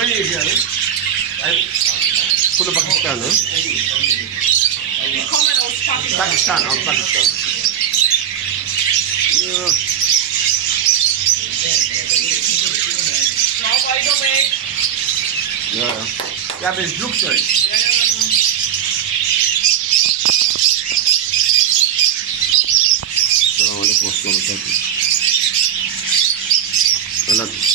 Von Pakistan, ne? Die kommen aus Pakistan. Pakistan, aus Pakistan. Ja. Schau weiter weg. Ja, ja. Ja, mit dem Flugzeug. Ja, ja, ja. Assalamu alaikum warahmatullahi wabarakatuh.